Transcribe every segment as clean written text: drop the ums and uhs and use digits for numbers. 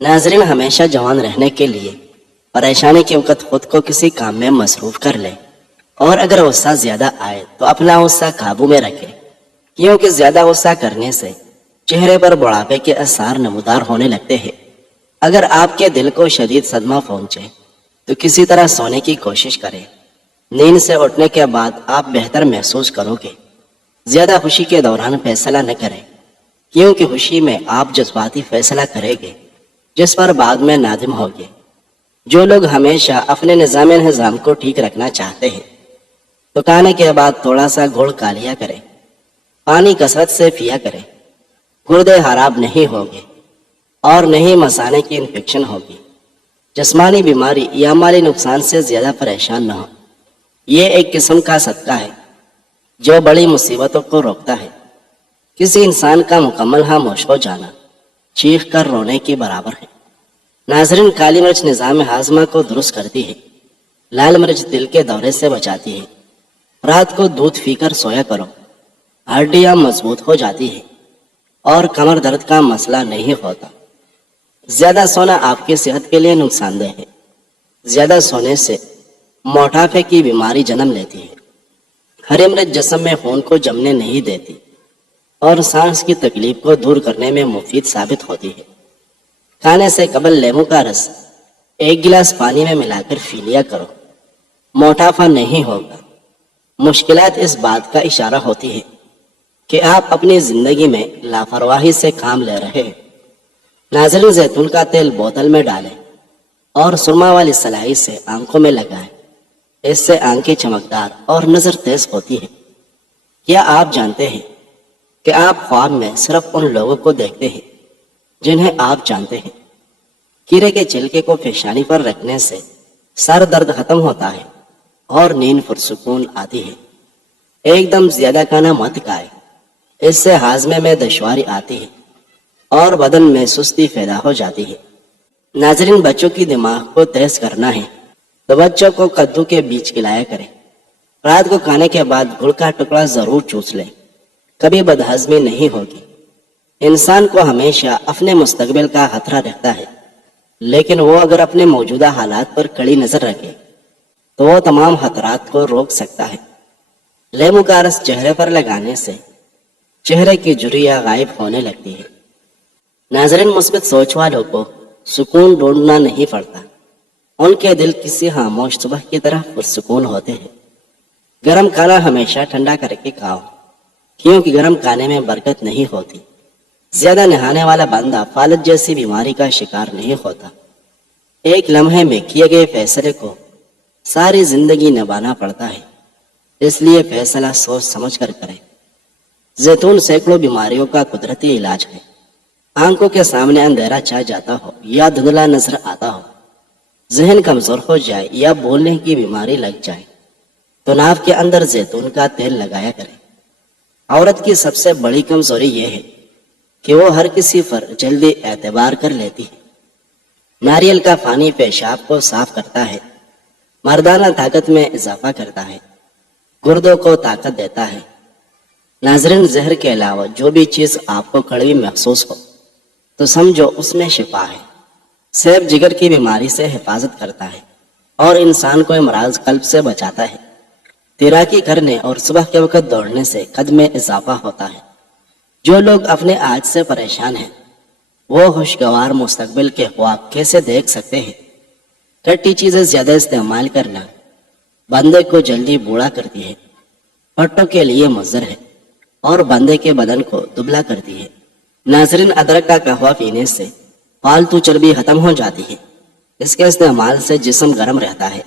ناظرین، ہمیشہ جوان رہنے کے لیے پریشانی کے وقت خود کو کسی کام میں مصروف کر لیں، اور اگر غصہ زیادہ آئے تو اپنا غصہ قابو میں رکھیں، کیونکہ زیادہ غصہ کرنے سے چہرے پر بڑھاپے کے آثار نمودار ہونے لگتے ہیں۔ اگر آپ کے دل کو شدید صدمہ پہنچے تو کسی طرح سونے کی کوشش کریں۔ نیند سے اٹھنے کے بعد آپ بہتر محسوس کرو گے۔ زیادہ خوشی کے دوران فیصلہ نہ کریں، کیونکہ خوشی میں آپ جذباتی فیصلہ کریں گے جس پر بعد میں نادم ہوگے۔ جو لوگ ہمیشہ اپنے نظام کو ٹھیک رکھنا چاہتے ہیں تو کھانے کے بعد تھوڑا سا گڑ کھا لیا کریں، پانی کثرت سے پیا کریں، گردے خراب نہیں ہوگے اور نہیں مثانے کی انفیکشن ہوگی۔ جسمانی بیماری یا مالی نقصان سے زیادہ پریشان نہ ہو۔ یہ ایک قسم کا صدقہ ہے جو بڑی مصیبتوں کو روکتا ہے۔ کسی انسان کا مکمل خاموش ہو جانا چیخ کر رونے کے برابر ہے۔ ناظرین، کالی مرچ نظام ہاضمہ کو درست کرتی ہے، لال مرچ دل کے دورے سے بچاتی ہے۔ رات کو دودھ پی کر سویا کرو، ہڈیاں مضبوط ہو جاتی ہے اور کمر درد کا مسئلہ نہیں ہوتا۔ زیادہ سونا آپ کی صحت کے لیے نقصان دہ ہے۔ زیادہ سونے سے موٹاپے کی بیماری جنم لیتی ہے۔ ہری مرچ جسم میں خون کو جمنے نہیں دیتی اور سانس کی تکلیف کو دور کرنے میں مفید ثابت ہوتی ہے۔ کھانے سے قبل لیموں کا رس 1 گلاس پانی میں ملا کر پی لیا کرو، موٹاپا نہیں ہوگا۔ مشکلات اس بات کا اشارہ ہوتی ہے کہ آپ اپنی زندگی میں لاپرواہی سے کام لے رہے ہیں۔ ناظرین، زیتون کا تیل بوتل میں ڈالیں اور سرما والی سلائی سے آنکھوں میں لگائیں۔ اس سے آنکھیں چمکدار اور نظر تیز ہوتی ہے۔ کیا آپ جانتے ہیں کہ آپ خواب میں صرف ان لوگوں کو دیکھتے ہیں جنہیں آپ جانتے ہیں؟ کیڑے کے چھلکے کو پیشانی پر رکھنے سے سر درد ختم ہوتا ہے اور نیند پرسکون آتی ہے۔ ایک دم زیادہ کھانا مت کھائے، اس سے ہاضمے میں دشواری آتی ہے اور بدن میں سستی پیدا ہو جاتی ہے۔ ناظرین، بچوں کی دماغ کو تیز کرنا ہے تو بچوں کو کدو کے بیج کھلایا کریں۔ رات کو کھانے کے بعد گڑ کا ٹکڑا ضرور چوس لیں، کبھی بدہضمی نہیں ہوگی۔ انسان کو ہمیشہ اپنے مستقبل کا خطرہ رہتا ہے، لیکن وہ اگر اپنے موجودہ حالات پر کڑی نظر رکھے تو وہ تمام خطرات کو روک سکتا ہے۔ لیموں کا رس چہرے پر لگانے سے چہرے کی جھریاں غائب ہونے لگتی ہے۔ ناظرین، مثبت سوچ والوں کو سکون ڈھونڈنا نہیں پڑتا، ان کے دل کسی خاموش صبح کی طرح پرسکون ہوتے ہیں۔ گرم کھانا ہمیشہ ٹھنڈا کر کے کھاؤ، کیونکہ گرم کھانے میں برکت نہیں ہوتی۔ زیادہ نہانے والا بندہ فالج جیسی بیماری کا شکار نہیں ہوتا۔ ایک لمحے میں کیے گئے فیصلے کو ساری زندگی نبھانا پڑتا ہے، اس لیے فیصلہ سوچ سمجھ کر کریں۔ زیتون سینکڑوں بیماریوں کا قدرتی علاج ہے۔ آنکھوں کے سامنے اندھیرا چھا جاتا ہو یا دھندلا نظر آتا ہو، ذہن کمزور ہو جائے یا بولنے کی بیماری لگ جائے تو ناف کے اندر زیتون کا تیل لگایا کریں۔ عورت کی سب سے بڑی کمزوری یہ ہے کہ وہ ہر کسی پر جلدی اعتبار کر لیتی ہے۔ ناریل کا پانی پیشاب کو صاف کرتا ہے، مردانہ طاقت میں اضافہ کرتا ہے، گردوں کو طاقت دیتا ہے۔ ناظرین، زہر کے علاوہ جو بھی چیز آپ کو کڑوی محسوس ہو تو سمجھو اس میں شفا ہے۔ سیب جگر کی بیماری سے حفاظت کرتا ہے اور انسان کو امراض قلب سے بچاتا ہے۔ تیراکی کرنے اور صبح کے وقت دوڑنے سے قد میں اضافہ ہوتا ہے۔ جو لوگ اپنے آج سے پریشان ہیں وہ خوشگوار مستقبل کے خواب کیسے دیکھ سکتے ہیں؟ کھٹی چیزیں زیادہ استعمال کرنا بندے کو جلدی بوڑھا کرتی ہے، پٹوں کے لیے مضر ہے اور بندے کے بدن کو دبلا کرتی ہے۔ ناظرین، ادرک کا قہوہ پینے سے فالتو چربی ختم ہو جاتی ہے۔ اس کے استعمال سے جسم گرم رہتا ہے۔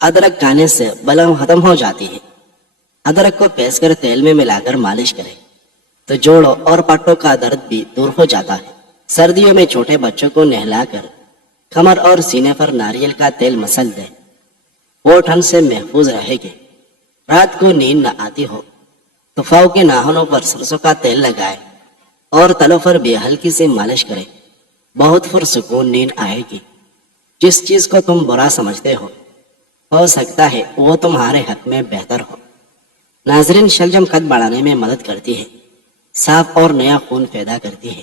ادرک کھانے سے بلغم ختم ہو جاتی ہے۔ ادرک کو پیس کر تیل میں ملا کر مالش کریں تو جوڑوں اور پٹوں کا درد بھی دور ہو جاتا ہے۔ سردیوں میں چھوٹے بچوں کو نہلا کر کمر اور سینے پر ناریل کا تیل مسل دیں، وہ ٹھنڈ سے محفوظ رہے گی۔ رات کو نیند نہ آتی ہو تو پاؤں کے ناخنوں پر سرسوں کا تیل لگائیں اور تلوں پر بھی ہلکی سی مالش کریں، بہت پرسکون نیند آئے گی۔ جس چیز کو تم برا سمجھتے ہو سکتا ہے وہ تمہارے حق میں بہتر ہو۔ ناظرین، شلجم قد بڑھانے میں مدد کرتی ہے، صاف اور نیا خون پیدا کرتی ہے۔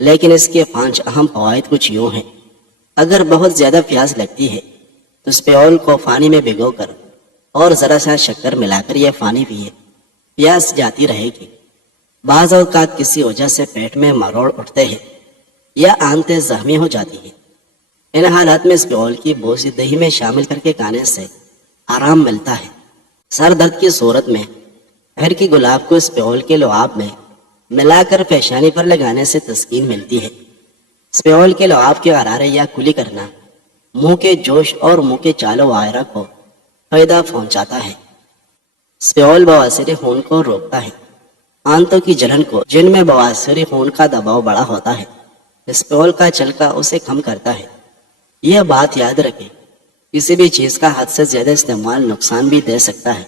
لیکن اس کے 5 اہم فوائد کچھ یوں ہیں۔ اگر بہت زیادہ پیاس لگتی ہے تو اسپیول کو پانی میں بھگو کر اور ذرا سا شکر ملا کر یہ پانی پیے، پیاس جاتی رہے گی۔ بعض اوقات کسی وجہ سے پیٹ میں مروڑ اٹھتے ہیں یا آنتیں زخمی ہو جاتی ہیں، ان حالات میں اسپیول کی بوسی دہی میں شامل کر کے کھانے سے آرام ملتا ہے۔ سر درد کی صورت میں ہر کی گلاب کو اسپیول کے لعاب میں ملا کر پیشانی پر لگانے سے تسکین ملتی ہے۔ اسپیول کے لعاب کے غرارے یا کلی کرنا منہ کے جوش اور منہ کے چالو وغیرہ کو فائدہ پہنچاتا ہے۔ اسپیول بواسیر خون کو روکتا ہے۔ آنتوں کی جلن کو، جن میں بواسیر خون کا دباؤ بڑا ہوتا ہے، اسپیول کا چلکا اسے کم کرتا ہے۔ یہ بات یاد رکھیں، کسی بھی چیز کا حد سے زیادہ استعمال نقصان بھی دے سکتا ہے،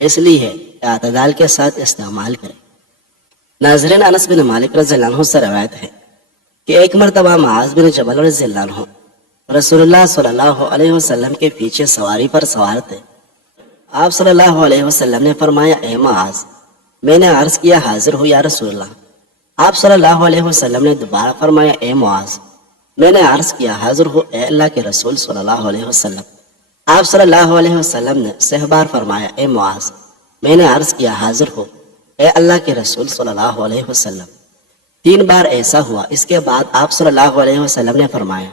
اس لیے اعتدال کے ساتھ استعمال کریں۔ ناظرین، انس بن مالک رضی اللہ عنہ سے روایت ہے کہ ایک مرتبہ معاذ بن جبل رضی اللہ عنہ رسول اللہ صلی اللہ علیہ وسلم کے پیچھے سواری پر سوار تھے۔ آپ صلی اللہ علیہ وسلم نے فرمایا، اے معاذ، میں نے عرض کیا، حاضر ہو یا رسول اللہ۔ آپ صلی اللہ علیہ وسلم نے دوبارہ فرمایا، اے معاذ، میں نے عرض کیا، حاضر ہو اے اللہ کے رسول صلی اللہ علیہ وسلم۔ آپ صلی اللہ علیہ وسلم نے 6 بار فرمایا، اے معاذ، میں نے عرض کیا، حاضر ہو اے اللہ کے رسول صلی اللہ علیہ وسلم۔ 3 بار ایسا ہوا۔ اس کے بعد آپ صلی اللہ علیہ وسلم نے فرمایا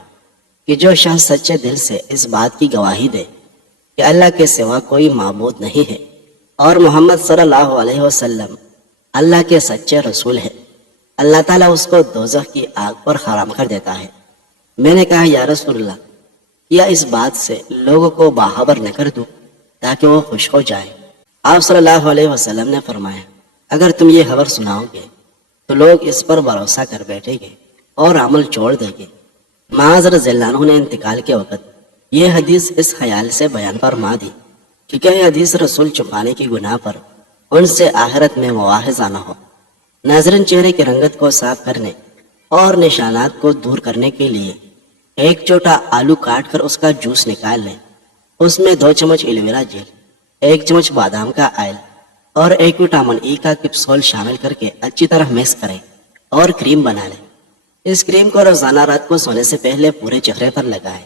کہ جو شخص سچے دل سے اس بات کی گواہی دے کہ اللہ کے سوا کوئی معبود نہیں ہے اور محمد صلی اللہ علیہ وسلم اللہ کے سچے رسول ہے، اللہ تعالیٰ اس کو دوزخ کی آگ پر حرام کر دیتا ہے۔ میں نے کہا، یا رسول اللہ، کیا اس بات سے لوگوں کو باخبر نہ کر دوں تاکہ وہ خوش ہو جائیں؟ آپ صلی اللہ علیہ وسلم نے فرمایا، اگر تم یہ خبر سناؤ گے تو لوگ اس پر بھروسہ کر بیٹھیں گے اور عمل چھوڑ دیں گے۔ معاذ رضی اللہ عنہ نے انتقال کے وقت یہ حدیث اس خیال سے بیان فرما دی کہ کہیں حدیث رسول چھپانے کی گناہ پر ان سے آخرت میں مواخذہ نہ ہو۔ ناظرین، چہرے کی رنگت کو صاف کرنے اور نشانات کو دور کرنے کے لیے ایک چھوٹا آلو کاٹ کر اس کا جوس نکال لیں، اس میں 2 چمچ ایلوویرا جیل، 1 چمچ بادام کا آئل اور 1 وٹامن ای کا کیپسول شامل کر کے اچھی طرح مکس کریں اور کریم بنا لیں۔ اس کریم کو روزانہ رات کو سونے سے پہلے پورے چہرے پر لگائیں۔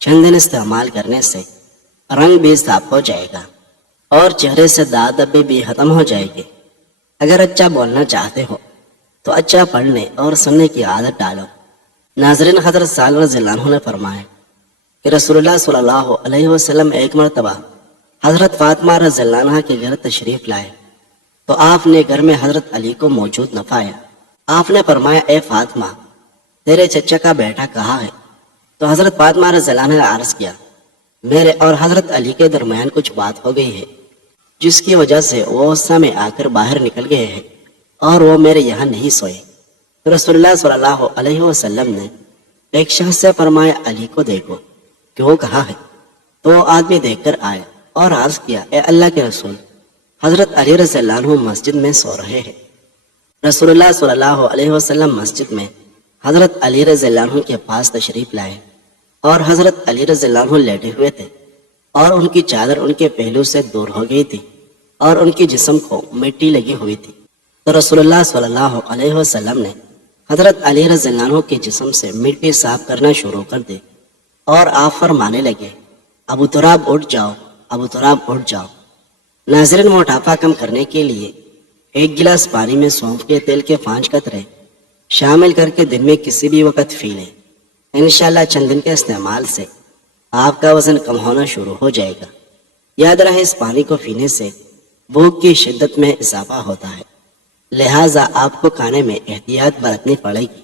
چند دن استعمال کرنے سے رنگ بھی صاف ہو جائے گا اور چہرے سے داغ دھبے بھی ختم ہو جائے گے۔ اگر اچھا بولنا چاہتے ہو تو اچھا پڑھنے اور سننے کی عادت ڈالو۔ ناظرین، حضرت سال رضی اللہ عنہ نے فرمایا کہ رسول اللہ صلی اللہ علیہ وسلم ایک مرتبہ حضرت فاطمہ رضی اللہ عنہ کے گھر تشریف لائے تو آپ نے گھر میں حضرت علی کو موجود نہ پایا۔ آپ نے فرمایا، اے فاطمہ، تیرے چچا کا بیٹا کہاں ہے؟ تو حضرت فاطمہ رضی اللہ عنہ نے عرض کیا، میرے اور حضرت علی کے درمیان کچھ بات ہو گئی ہے جس کی وجہ سے وہ غصہ میں آ کر باہر نکل گئے ہیں اور وہ میرے یہاں نہیں سوئے۔ رسول اللہ صلی اللہ علیہ وسلم نے ایک شخص سے فرمایا، علی کو دیکھو کہ وہ کہاں ہے۔ تو وہ آدمی دیکھ کر آئے اور عرض کیا، اے اللہ کے رسول، حضرت علی رضی اللہ عنہ مسجد میں سو رہے ہیں۔ رسول اللہ صلی اللہ علیہ وسلم مسجد میں حضرت علی رضی اللہ عنہ کے پاس تشریف لائے اور حضرت علی رضی اللہ عنہ لیٹے ہوئے تھے اور ان کی چادر ان کے پہلو سے دور ہو گئی تھی اور ان کی جسم کو مٹی لگی ہوئی تھی۔ تو رسول اللہ صلی اللہ علیہ وسلم نے حضرت علی رضی اللہ عنہ کے جسم سے مٹی صاف کرنا شروع کر دی اور آپ فرمانے لگے، ابو تراب اٹھ جاؤ، ابو تراب اٹھ جاؤ۔ ناظرین، موٹاپا کم کرنے کے لیے 1 گلاس پانی میں سونف کے تیل کے 5 قطرے شامل کر کے دن میں کسی بھی وقت پی لیں۔ انشاءاللہ چند دن کے استعمال سے آپ کا وزن کم ہونا شروع ہو جائے گا۔ یاد رہے، اس پانی کو پینے سے بھوک کی شدت میں اضافہ ہوتا ہے، لہٰذا آپ کو کھانے میں احتیاط برتنی پڑے گی۔